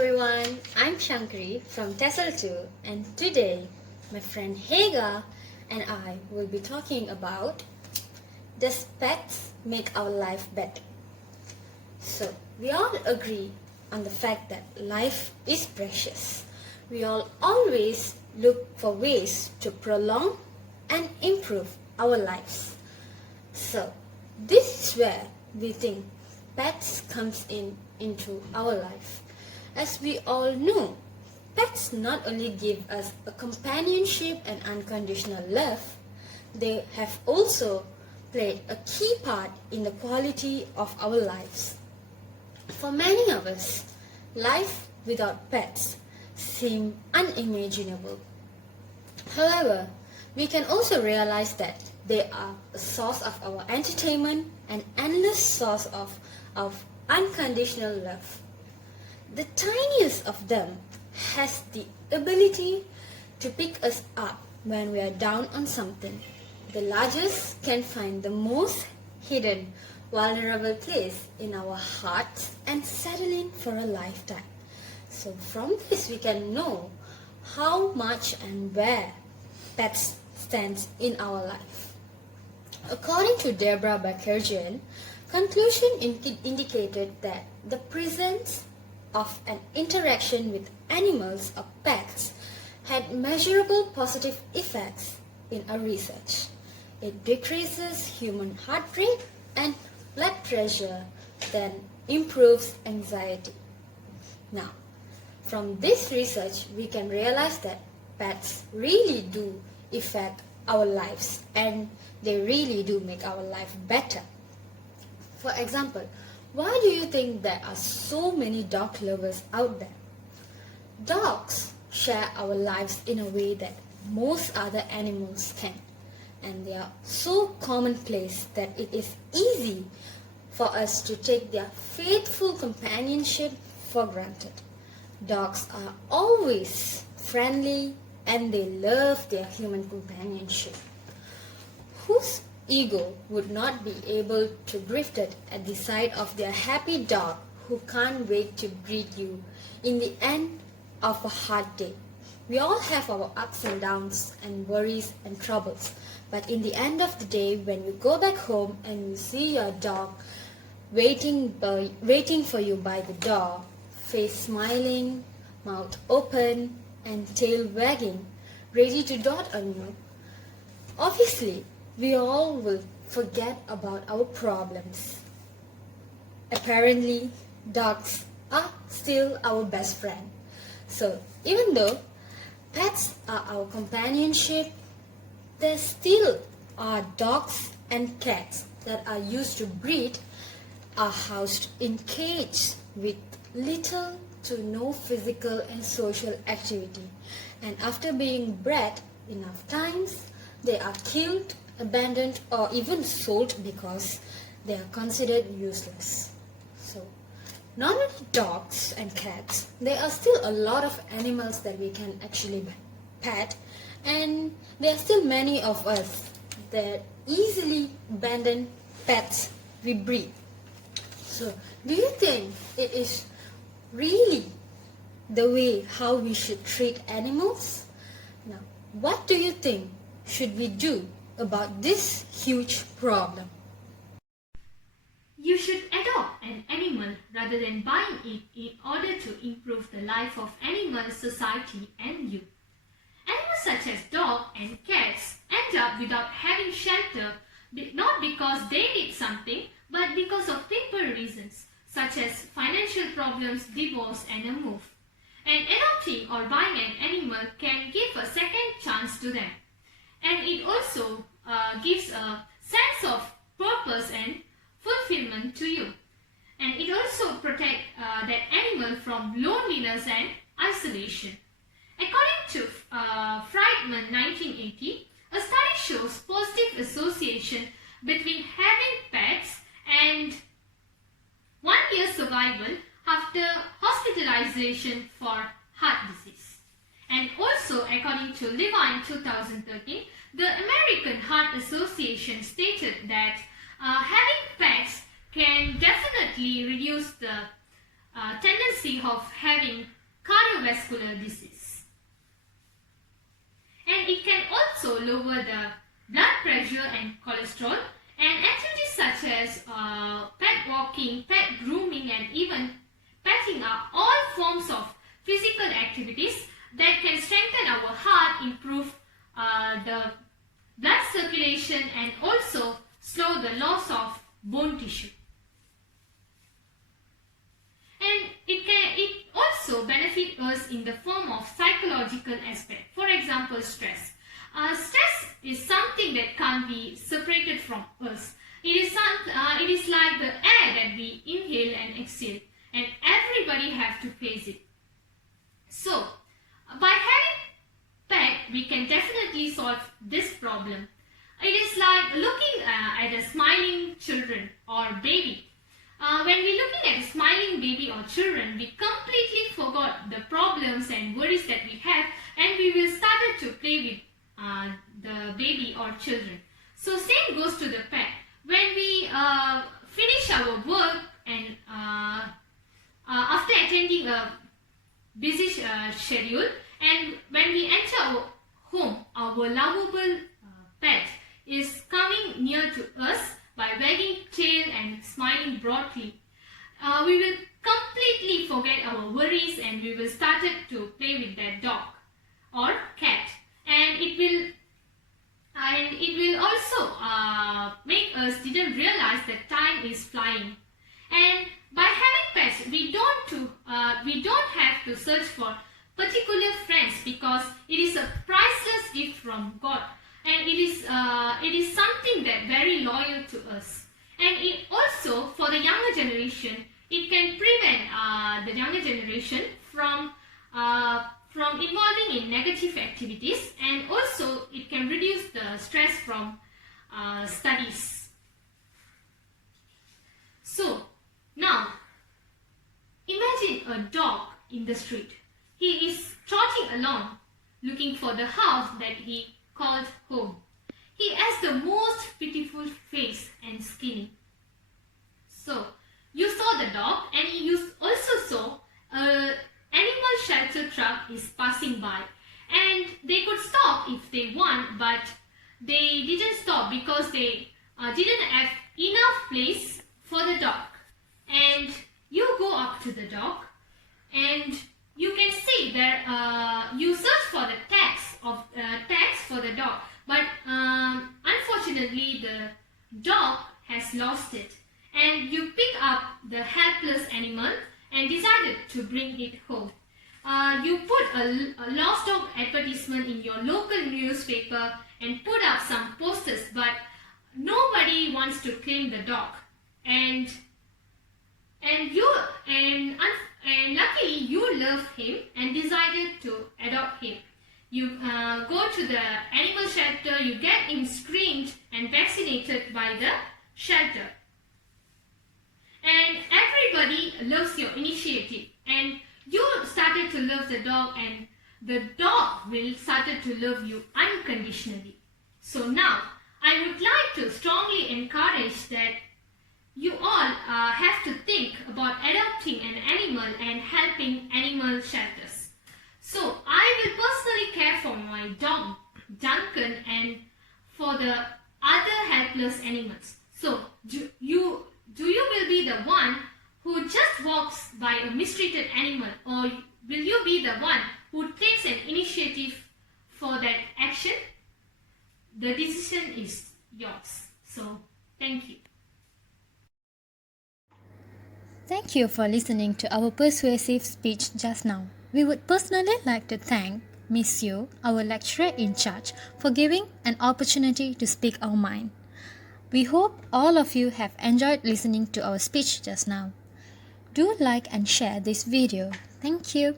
everyone, I'm Shankari from TSLB and today my friend Hega and I will be talking about does pets make our life better? So we all agree on the fact that life is precious. We all always look for ways to prolong and improve our lives. So this is where we think pets comes into our life. As we all know, pets not only give us a companionship and unconditional love, they have also played a key part in the quality of our lives. For many of us, life without pets seems unimaginable. However, we can also realize that they are a source of our entertainment and endless source of unconditional love. The tiniest of them has the ability to pick us up when we are down on something. The largest can find the most hidden, vulnerable place in our hearts and settle in for a lifetime. So from this we can know how much and where pets stands in our life. According to Deborah Bakerjian, conclusion indicated that the presence of an interaction with animals or pets had measurable positive effects in our research. It decreases human heart rate and blood pressure, then improves anxiety. Now, from this research, we can realize that pets really do affect our lives and they really do make our life better. For example, why do you think there are so many dog lovers out there? Dogs share our lives in a way that most other animals can, and they are so commonplace that it is easy for us to take their faithful companionship for granted. Dogs are always friendly and they love their human companionship. Whose ego would not be able to grieve at the sight of their happy dog who can't wait to greet you in the end of a hard day? We all have our ups and downs and worries and troubles, but in the end of the day, when you go back home and you see your dog waiting for you by the door, face smiling, mouth open and tail wagging, ready to dot on you, obviously we all will forget about our problems. Apparently, dogs are still our best friend. So, even though pets are our companionship, there still are dogs and cats that are used to breed, are housed in cages with little to no physical and social activity. And after being bred enough times, they are killed, abandoned or even sold because they are considered useless. So, not only dogs and cats, there are still a lot of animals that we can actually pet, and there are still many of us that easily abandon pets we breed. So, do you think it is really the way how we should treat animals? Now, what do you think should we do about this huge problem? You should adopt an animal rather than buying it in order to improve the life of animals, society and you. Animals such as dogs and cats end up without having shelter not because they need something but because of temporary reasons such as financial problems, divorce and a move. And adopting or buying an animal can give a second chance to them. And it also gives a sense of purpose and fulfillment to you. And it also protects that animal from loneliness and isolation. According to Friedman 1980, a study shows positive association between having pets and 1 year survival after hospitalization for heart disease. And also, according to Levine 2013, the American Heart Association stated that having pets can definitely reduce the tendency of having cardiovascular disease. And it can also lower the blood pressure and cholesterol, and activities such as pet walking, pet grooming and even petting are all forms of physical activities that can strengthen our heart, improve the blood circulation and also slow the loss of bone tissue. And it also benefits us in the form of psychological aspect. For example, stress. Stress is something that can't be separated from us. It is like the air that we inhale and exhale, and everybody have to face it. So, by having pet, we can definitely solve this problem. It is like looking at a smiling children or baby. When we're looking at a smiling baby or children, we completely forgot the problems and worries that we have, and we will start to play with the baby or children. So same goes to the pet. When we finish our work and after attending a busy schedule, and when we enter our home, our lovable pet is coming near to us by wagging tail and smiling broadly. We will completely forget our worries and we will start to play with that dog or cat, and it will also make us didn't realize that time is flying. And by having pets, we don't have to search for particular friends, because it is a priceless gift from God, and it is something that very loyal to us. And it also, for the younger generation, it can prevent the younger generation from involving in negative activities, and also it can reduce the stress from studies. So now imagine a dog in the street. He is trotting along looking for the house that he called home. He has the most pitiful face and skinny. So you saw the dog, and you also saw a animal shelter truck is passing by, and they could stop if they want, but they didn't stop because they didn't have enough place for the dog. And you go up to the dog and you can see there you search for the tags for the dog, but unfortunately the dog has lost it, and you pick up the helpless animal and decided to bring it home. You put a lost dog advertisement in your local newspaper and put up some posters, but nobody wants to claim the dog. And luckily you love him and decided to adopt him. You go to the animal shelter, you get him screened and vaccinated by the shelter. And everybody loves your initiative, and you started to love the dog, and the dog will started to love you unconditionally. So now I would like to strongly encourage that you all have to think about adopting an animal and helping animal shelters. So I will personally care for my dog Duncan and for the other helpless animals. So you will be the one who just walks by a mistreated animal, or will you be the one who takes an initiative for that action? The decision is yours. So thank you. Thank you for listening to our persuasive speech just now. We would personally like to thank Miss Yu, our lecturer in charge, for giving an opportunity to speak our mind. We hope all of you have enjoyed listening to our speech just now. Do like and share this video. Thank you.